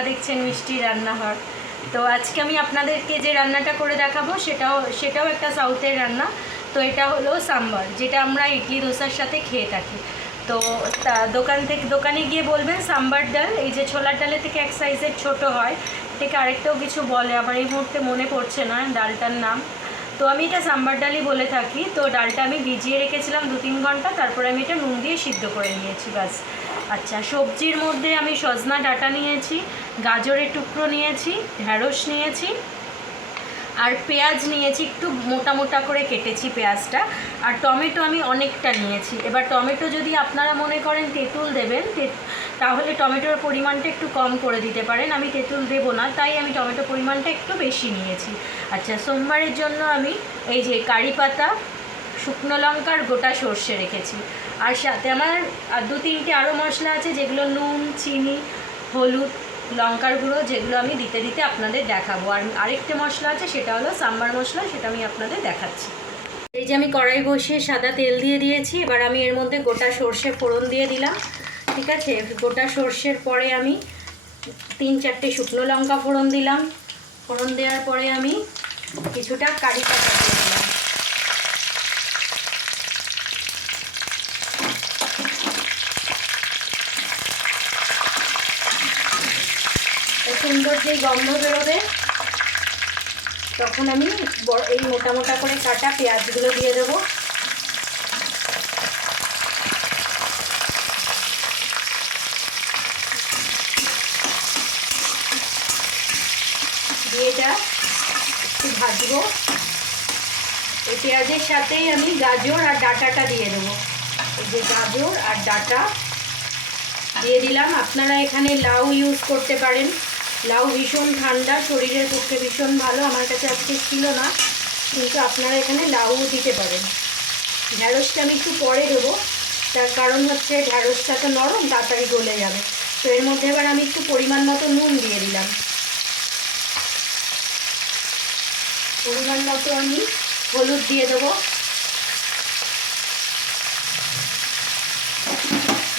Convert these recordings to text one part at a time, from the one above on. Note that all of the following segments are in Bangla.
আপনারা দেখছেন মিষ্টির রান্নাঘর। তো আজকে আমি আপনাদেরকে যে রান্নাটা করে দেখাবো সেটাও একটা সাউথের রান্না। তো এটা হলো সাম্বার, যেটা আমরা ইডলি দোসার সাথে খেয়ে থাকি। তো দোকানে গিয়ে বলবেন সাম্বার ডাল, এই যে ছোলার ডালের থেকে এক সাইজের ছোট হয়, ঠিক আরেকটাও কিছু বলে, আমার এই মুহূর্তে মনে পড়ছে না ডালটার নাম। তো আমি এটা সাম্বার ডালই বলে থাকি। তো ডালটা আমি ভিজিয়ে রেখেছিলাম 2-3 ঘন্টা, তারপরে আমি এটা নুন দিয়ে সিদ্ধ করে নিয়েছি, ব্যাস। আচ্ছা, সবজির মধ্যে আমি সজনা ডাঁটা নিয়েছি, গাজরের টুকরো নিয়েছি, ঢ্যাঁড়স নিয়েছি, আর পেঁয়াজ নিয়েছি, একটু মোটা মোটা করে কেটেছি পেঁয়াজটা, আর টমেটো আমি অনেকটা নিয়েছি। এবার টমেটো যদি আপনারা মনে করেন তেঁতুল দেবেন, তাহলে টমেটোর পরিমাণটা একটু কম করে দিতে পারেন। আমি তেঁতুল দেবো না, তাই আমি টমেটো পরিমাণটা একটু বেশি নিয়েছি। আচ্ছা, সোমবারের জন্য আমি এই যে কারি পাতা, শুকনো লঙ্কার গোটা সর্ষে রেখেছি, আর সাথে আমার 2-3টে আরও মশলা আছে, যেগুলো নুন, চিনি, হলুদ, লঙ্কার গুঁড়ো, যেগুলো আমি দিতে আপনাদের দেখাবো। আর আরেকটা মশলা আছে, সেটা হলো সাম্বার মশলা, সেটা আমি আপনাদের দেখাচ্ছি। এই যে আমি কড়াই বসিয়ে সাদা তেল দিয়ে দিয়েছি। এবার আমি এর মধ্যে গোটা সর্ষে ফোড়ন দিয়ে দিলাম, ঠিক আছে। গোটা সর্ষের পরে আমি 3-4টে শুকনো লঙ্কা ফোড়ন দিলাম। ফোড়ন দেওয়ার পরে আমি কিছুটা কারি পাতা দিয়ে দিলাম। সুন্দর যেই গন্ধ বেরোবে, তখন আমি এই মোটা মোটা করে কাটা পেঁয়াজগুলো দিয়ে দেবো। দিয়ে এটা একটু ভাজবো। এই পেঁয়াজের সাথেই আমি গাজর আর ডাঁটাটা দিয়ে দেবো। এই যে গাজর আর ডাঁটা দিয়ে দিলাম। আপনারা এখানে লাউ ইউজ করতে পারেন। লাউ ভীষণ ঠান্ডা, শরীরের পক্ষে ভীষণ ভালো। আমার কাছে আজকে ছিল না, কিন্তু আপনারা এখানে লাউ দিতে পারেন। ঢ্যাঁড়সটা আমি একটু পরে দেবো, তার কারণ হচ্ছে ঢ্যাঁড়সটা তো নরম, তাড়াতাড়ি গলে যাবে। তো এর মধ্যে এবার আমি একটু পরিমাণ মতো নুন দিয়ে দিলাম। পরিমাণ মতো আমি হলুদ দিয়ে দেবো।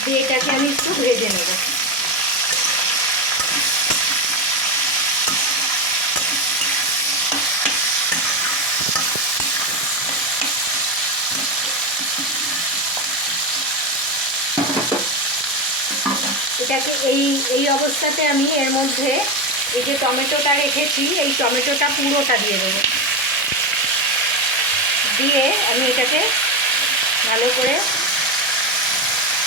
দিয়ে এটাকে আমি একটু ভেজে নেব। এটাকে এই অবস্থাতে আমি এর মধ্যে এই যে টমেটোটা রেখেছি, এই টমেটোটা পুরোটা দিয়ে দেবো। দিয়ে আমি এটাকে ভালো করে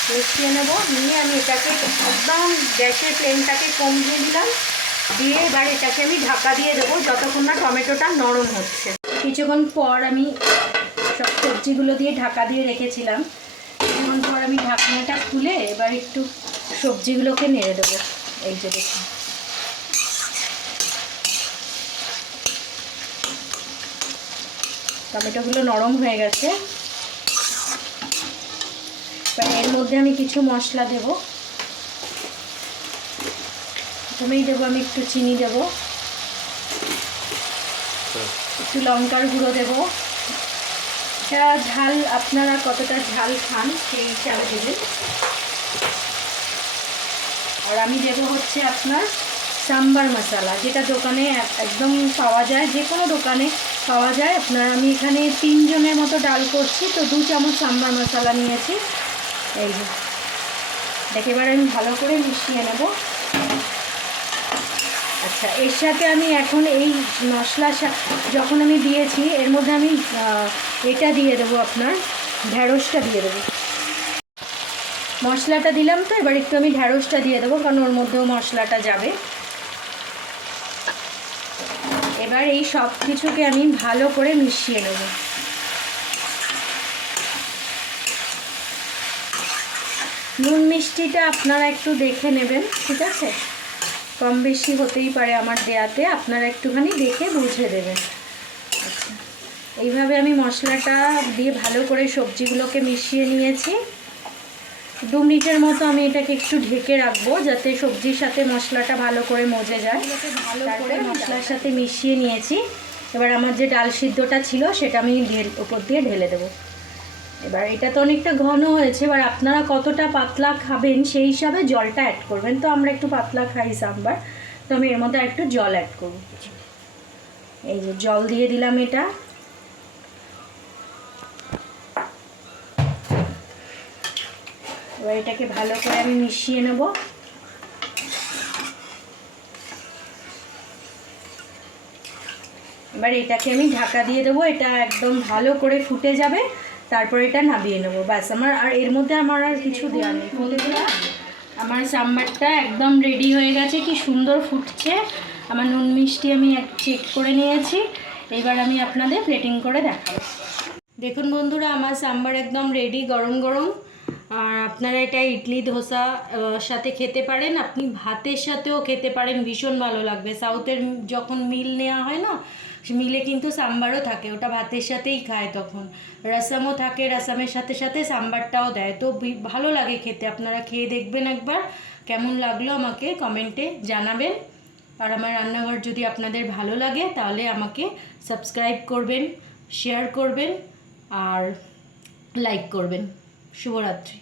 মিশিয়ে নেব। নিয়ে আমি এটাকে একদম গ্যাসের ফ্লেমটাকে কমিয়ে দিলাম। দিয়ে এবার এটাকে আমি ঢাকা দিয়ে দেবো যতক্ষণ না টমেটোটা নরম হচ্ছে। কিছুক্ষণ পর আমি সব সবজিগুলো দিয়ে ঢাকা দিয়ে রেখেছিলাম। কিছুক্ষণ পর আমি ঢাকনাটা খুলে এবার একটু সবজিগুলোকে নেড়ে দেবো। এই যে দেখুন, টমেটোগুলো নরম হয়ে গেছে। এবার এর মধ্যে আমি কিছু মশলা দেব। প্রথমেই দেবো আমি একটু চিনি দেব, একটু লঙ্কার গুঁড়ো দেব। এটা ঝাল আপনারা কতটা ঝাল খান সেই হিসাবে দেবেন। আর আমি দেব হচ্ছে আপনার সাম্বার মশলা, যেটা দোকানে একদম পাওয়া যায়, যে কোনো দোকানে পাওয়া যায় আপনার। আমি এখানে 3 জনের মতো ডাল করছি, তো 2 চামচ সাম্বার মশলা নিয়েছি। এই যে দেখে এবার আমি ভালো করে মিশিয়ে নেব। আচ্ছা, এর সাথে আমি এখন এই মশলা যখন আমি দিয়েছি, এর মধ্যে আমি এটা দিয়ে দেবো, আপনার ঢ্যাঁড়সটা দিয়ে দেবো। মশলাটা দিলাম, তো এবার একটু আমি ঢ্যাঁড়সটা দিয়ে দেবো, কারণ ওর মধ্যেও মশলাটা যাবে। এবার এই সব কিছুকে আমি ভালো করে মিশিয়ে নেব। নুন মিষ্টিটা আপনারা একটু দেখে নেবেন, ঠিক আছে। কম বেশি হতেই পারে আমার দেয়াতে, আপনারা একটুখানি দেখে বুঝে দেবেন। আচ্ছা, এইভাবে আমি মশলাটা দিয়ে ভালো করে সবজিগুলোকে মিশিয়ে নিয়েছি। 2 মিনিটের মতো আমি এটাকে একটু ঢেকে রাখবো, যাতে সবজির সাথে মশলাটা ভালো করে মজে যায়। ভালো করে মশলার সাথে মিশিয়ে নিয়েছি। এবার আমার যে ডাল সিদ্ধটা ছিল সেটা আমি উপর দিয়ে ঢেলে দেবো। এবার এটা তো অনেকটা ঘন হয়েছে, এবার আপনারা কতটা পাতলা খাবেন সেই হিসাবে জলটা অ্যাড করবেন। তো আমরা একটু পাতলা খাই সাম্বার, তো আমি এর মধ্যে একটু জল অ্যাড করব। এই যে জল দিয়ে দিলাম এটা। এবার এটাকে ভালো করে আমি মিশিয়ে নেব। এবার এটাকে আমি ঢাকা দিয়ে দেবো, এটা একদম ভালো করে ফুটে যাবে, তারপর এটা নামিয়ে নেবো। ব্যাস, আমার আর এর মধ্যে আমার আর কিছু দেওয়া নেই। বন্ধুরা, আমার সাম্বারটা একদম রেডি হয়ে গেছে, কি সুন্দর ফুটছে। আমার নুন মিষ্টি আমি চেক করে নিয়েছি। এবার আমি আপনাদের প্লেটিং করে দেখাবো। দেখুন বন্ধুরা, আমার সাম্বার একদম রেডি, গরম গরম। আর আপনারা এটা ইডলি ধোসা সাথে খেতে পারেন, আপনি ভাতের সাথেও খেতে পারেন, ভীষণ ভালো লাগবে। সাউথের যখন মিল নেওয়া হয় না, মিলে কিন্তু সাম্বারও থাকে, ওটা ভাতের সাথেই খায়। তখন রসমও থাকে, রসমের সাথে সাথে সাম্বারটাও দেয়, তো ভালো লাগে খেতে। আপনারা খেয়ে দেখবেন একবার, কেমন লাগলো আমাকে কমেন্টে জানাবেন। আর আমার রান্নাঘর যদি আপনাদের ভালো লাগে তাহলে আমাকে সাবস্ক্রাইব করবেন, শেয়ার করবেন আর লাইক করবেন। শুভরাত্রি।